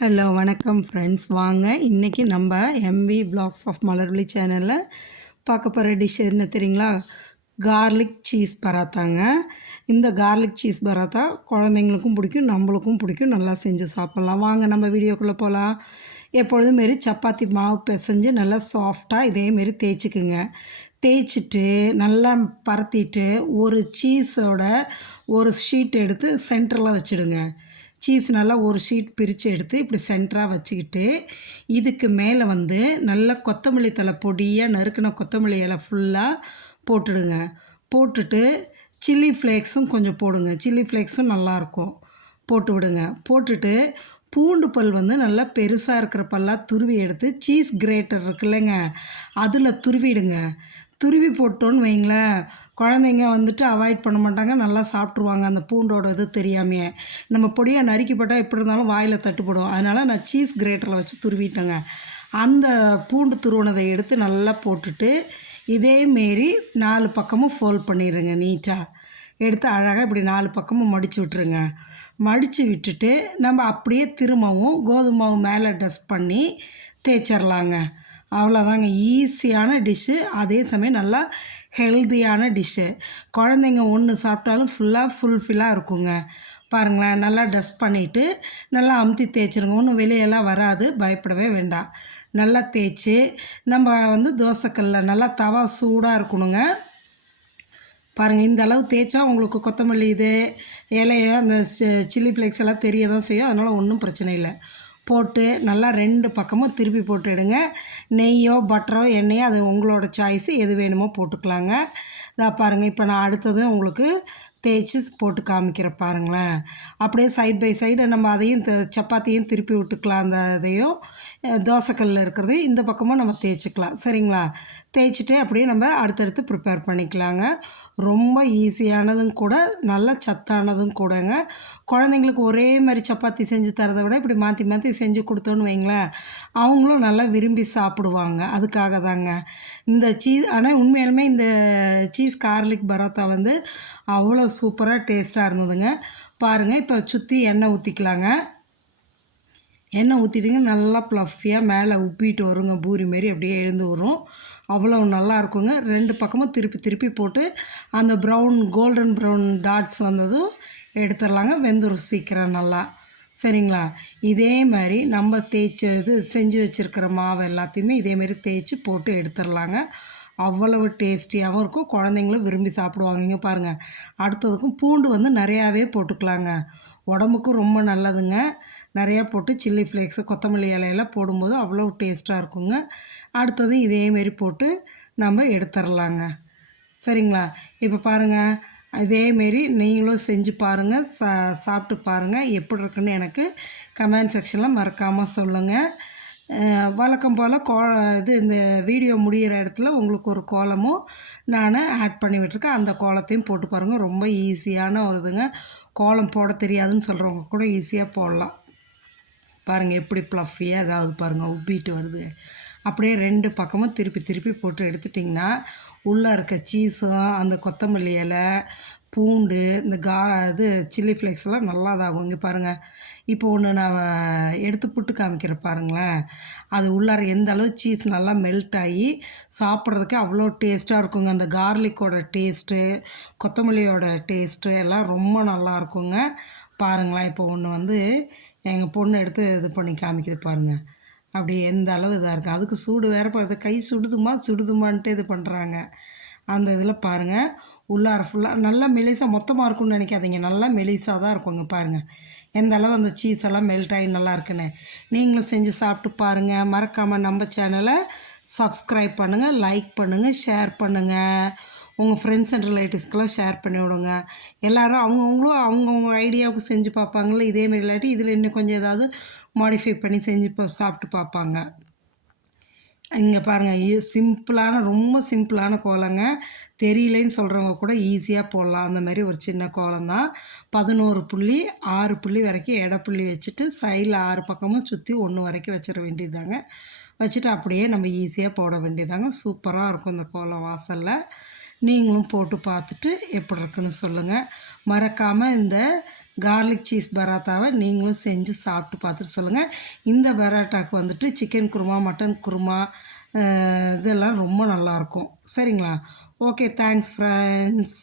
Hello வணக்கம் friends. வாங்க இன்றைக்கி நம்ம எம்வி வ்ளாக்ஸ் ஆஃப் மலர்விழி சேனலில் பார்க்க போகிற டிஷ் என்ன தெரியுங்களா? கார்லிக் சீஸ் பராத்தாங்க. இந்த கார்லிக் சீஸ் பராத்தா குழந்தைங்களுக்கும் பிடிக்கும், நம்மளுக்கும் பிடிக்கும். நல்லா செஞ்சு சாப்பிட்லாம். வாங்க நம்ம வீடியோக்குள்ளே போகலாம். எப்பொழுதும் மாரி சப்பாத்தி மாவு பிசைஞ்சு நல்லா சாஃப்டாக இதேமாரி தேய்ச்சிக்குங்க. தேய்ச்சிட்டு நல்லா பரத்திட்டு ஒரு சீஸோட ஒரு ஷீட் எடுத்து சென்டரில் வச்சுடுங்க. சீஸ் நல்லா ஒரு ஷீட் பிரித்து எடுத்து இப்படி சென்டராக வச்சுக்கிட்டு, இதுக்கு மேலே வந்து நல்லா கொத்தமல்லி தழை பொடியாக நறுக்கின கொத்தமல்லி இலை ஃபுல்லாக போட்டுடுங்க. போட்டுட்டு சில்லி ஃப்ளேக்ஸும் கொஞ்சம் போடுங்க. சில்லி ஃப்ளேக்ஸும் நல்லாயிருக்கும், போட்டு விடுங்க. போட்டுட்டு பூண்டு பல் வந்து நல்லா பெருசாக இருக்கிற பல்லாக துருவி எடுத்து சீஸ் கிரேட்டர் இருக்குல்லங்க, அதில் துருவிடுங்க. துருவி போட்டோன்னு வைங்களேன், குழந்தைங்க வந்துட்டு அவாய்ட் பண்ண மாட்டாங்க, நல்லா சாப்பிட்ருவாங்க. அந்த பூண்டோட இது தெரியாமையே நம்ம பொடியாக நறுக்கி போட்டால் எப்படி இருந்தாலும் வாயில் தட்டுப்படும். அதனால் நான் சீஸ் கிரேட்டரில் வச்சு துருவிட்டேங்க. அந்த பூண்டு துருவினதை எடுத்து நல்லா போட்டுட்டு இதேமாரி 4 பக்கமும் ஃபோல்ட் பண்ணிடுங்க. நீட்டாக எடுத்து அழகாக இப்படி 4 பக்கமும் மடித்து விட்டுருங்க. மடித்து விட்டுட்டு நம்ம அப்படியே திரும்பவும் கோதுமை மாவு மேலே டஸ்ட் பண்ணி தேய்ச்சிடலாங்க. அவ்வளோதாங்க, ஈஸியான டிஷ்ஷு, அதே சமயம் நல்லா ஹெல்த்தியான டிஷ்ஷு. குழந்தைங்க ஒன்று சாப்பிட்டாலும் ஃபுல்ஃபில்லாக இருக்குங்க. பாருங்களேன், நல்லா டஸ்ட் பண்ணிவிட்டு நல்லா அமுத்தி தேய்ச்சிருங்க. ஒன்றும் வெளியெல்லாம் வராது, பயப்படவே வேண்டாம். நல்லா தேய்ச்சி நம்ம வந்து தோசைக்கல்ல நல்லா தவா சூடாக இருக்கணுங்க. பாருங்கள், இந்த அளவு தேய்ச்சா உங்களுக்கு கொத்தமல்லி இது இலைய அந்த சில்லி ஃப்ளேக்ஸ் எல்லாம் தெரிய தான் செய்யும். அதனால் ஒன்றும் பிரச்சனை இல்லை. போட்டு நல்லா 2 பக்கமும் திருப்பி போட்டுடுங்க. நெய்யோ பட்டரோ எண்ணெயோ அது உங்களோட சாய்ஸு, எது வேணுமோ போட்டுக்கலாங்க. இதை பாருங்கள், இப்போ நான் அடுத்ததும் உங்களுக்கு தேய்ச்சி போட்டு காமிக்கிறேன் பாருங்களேன். அப்படியே சைட் பை சைடு நம்ம அதையும் சப்பாத்தியும் திருப்பி விட்டுக்கலாம். அந்த இதையும் தோசைக்கல்லில் இருக்கிறதையும் இந்த பக்கமும் நம்ம தேய்ச்சிக்கலாம். சரிங்களா? தேய்ச்சிட்டு அப்படியே நம்ம அடுத்தடுத்து ப்ரிப்பேர் பண்ணிக்கலாங்க. ரொம்ப ஈஸியானதும் கூட, நல்ல சத்தானதும் கூடங்க. குழந்தைங்களுக்கு ஒரே மாதிரி சப்பாத்தி செஞ்சு தரதை விட இப்படி மாற்றி மாற்றி செஞ்சு கொடுத்தோன்னு வைங்களேன், அவங்களும் நல்லா விரும்பி சாப்பிடுவாங்க. அதுக்காக தாங்க இந்த சீஸ். ஆனால் உண்மையாலுமே இந்த சீஸ் கார்லிக் பரோட்டா வந்து அவ்வளோ சூப்பராக டேஸ்ட்டாக இருந்ததுங்க. பாருங்கள், இப்போ சுற்றி எண்ணெய் ஊற்றிக்கலாங்க. எண்ணெய் ஊற்றிட்டிங்க, நல்லா ப்ளஃபியாக மேலே உப்பிட்டு வருங்க. பூரி மாரி அப்படியே எழுந்து வரும். அவ்வளோ நல்லா இருக்குங்க. 2 பக்கமும் திருப்பி திருப்பி போட்டு அந்த கோல்டன் ப்ரௌன் டாட்ஸ் வந்ததும் எடுத்துடலாங்க. வெந்துடும் சீக்கிரம் நல்லா. சரிங்களா? இதே மாதிரி நம்ம செஞ்சு வச்சுருக்கிற மாவு எல்லாத்தையுமே இதேமாரி தேய்ச்சி போட்டு எடுத்துடலாங்க. அவ்வளவு டேஸ்டியாகவும் இருக்கும், குழந்தைங்களும் விரும்பி சாப்பிடுவாங்க. இங்கே பாருங்கள், அடுத்ததுக்கும் பூண்டு வந்து நிறையாவே போட்டுக்கலாங்க. உடம்புக்கும் ரொம்ப நல்லதுங்க. நிறையா போட்டு சில்லி ஃப்ளேக்ஸு கொத்தமல்லி இலையெல்லாம் போடும்போது அவ்வளோ டேஸ்ட்டாக இருக்குங்க. அடுத்ததும் இதேமாரி போட்டு நம்ம எடுத்துடலாங்க. சரிங்களா? இப்போ பாருங்கள், இதேமாரி நீங்களும் செஞ்சு பாருங்கள், சாப்பிட்டு பாருங்கள். எப்படி இருக்குன்னு எனக்கு கமெண்ட் செக்ஷனில் மறக்காமல் சொல்லுங்கள். வழக்கம் போல் இந்த வீடியோ முடிகிற இடத்துல உங்களுக்கு ஒரு கோலமும் நான் ஆட் பண்ணி விட்டுருக்கேன். அந்த கோலத்தையும் போட்டு பாருங்கள். ரொம்ப ஈஸியான ஒரு இதுங்க. கோலம் போட தெரியாதுன்னு சொல்கிறவங்க கூட ஈஸியாக போடலாம். பாருங்கள், எப்படி ப்ளஃபியாக ஏதாவது பாருங்கள் உப்பிட்டு வருது. அப்படியே 2 பக்கமும் திருப்பி திருப்பி போட்டு எடுத்துட்டிங்கன்னா உள்ளே இருக்க சீஸும் அந்த கொத்தமல்லி இலை பூண்டு இந்த சில்லி ஃப்ளேக்ஸ்லாம் நல்லா இதாகும். இங்கே பாருங்கள், இப்போ ஒன்று நான் எடுத்து புட்டு காமிக்கிறேன் பாருங்களேன். அது உள்ளார எந்த அளவு சீஸ் நல்லா மெல்ட் ஆகி சாப்பிட்றதுக்கு அவ்வளோ டேஸ்ட்டாக இருக்குங்க. அந்த கார்லிக்கோட டேஸ்ட்டு, கொத்தமல்லியோட டேஸ்ட்டு எல்லாம் ரொம்ப நல்லா இருக்குங்க. பாருங்களேன், இப்போ ஒன்று வந்து எங்கள் பொண்ணு எடுத்து இது பண்ணி காமிக்குது பாருங்கள். அப்படி எந்த அளவு இதாக இருக்குது. அதுக்கு சூடு வேறு பார்த்து கை சுடுதுமான்ட்டு இது பண்ணுறாங்க. அந்த இதில் பாருங்கள், உள்ளார ஃபுல்லாக நல்லா மெலிசாக மொத்தமாக இருக்கும்னு நினைக்காதீங்க, நல்லா மெலிசாக தான் இருக்குங்க. பாருங்கள் எந்த அளவு அந்த சீஸ் எல்லாம் மெல்ட் ஆகி நல்லா இருக்குன்னு. நீங்களும் செஞ்சு சாப்பிட்டு பாருங்கள். மறக்காமல் நம்ம சேனலை சப்ஸ்கிரைப் பண்ணுங்கள், லைக் பண்ணுங்கள், ஷேர் பண்ணுங்கள். உங்கள் ஃப்ரெண்ட்ஸ் அண்ட் ரிலேட்டிவ்ஸ்க்கெல்லாம் ஷேர் பண்ணி விடுங்க. எல்லோரும் அவங்கவுங்களும் அவங்கவுங்க ஐடியாவுக்கு செஞ்சு பார்ப்பாங்களே இதேமாரி. இல்லாட்டி இதில் இன்னும் கொஞ்சம் ஏதாவது மாடிஃபை பண்ணி செஞ்சு சாப்பிட்டு பார்ப்பாங்க. இங்கே பாருங்கள், சிம்பிளான ரொம்ப சிம்பிளான கோலங்க. தெரியலேன்னு சொல்கிறவங்க கூட ஈஸியாக போடலாம். அந்த மாதிரி ஒரு சின்ன கோலம் தான். 11 புள்ளி 6 புள்ளி வரைக்கும் எடைப்புள்ளி வச்சுட்டு சைடில் 6 பக்கமும் சுற்றி 1 வரைக்கும் வச்சிட வேண்டியதாங்க. வச்சுட்டு அப்படியே நம்ம ஈஸியாக போட வேண்டியதாங்க. சூப்பராக இருக்கும் இந்த கோலம் வாசலில். நீங்களும் போட்டு பார்த்துட்டு எப்படி இருக்குன்னு சொல்லுங்கள். மறக்காமல் இந்த கார்லிக் சீஸ் பராத்தாவை நீங்களும் செஞ்சு சாப்பிட்டு பார்த்துட்டு சொல்லுங்கள். இந்த பராட்டாக்கு வந்துட்டு சிக்கன் குருமா, மட்டன் குருமா இதெல்லாம் ரொம்ப நல்லாயிருக்கும். சரிங்களா? Okay, thanks friends.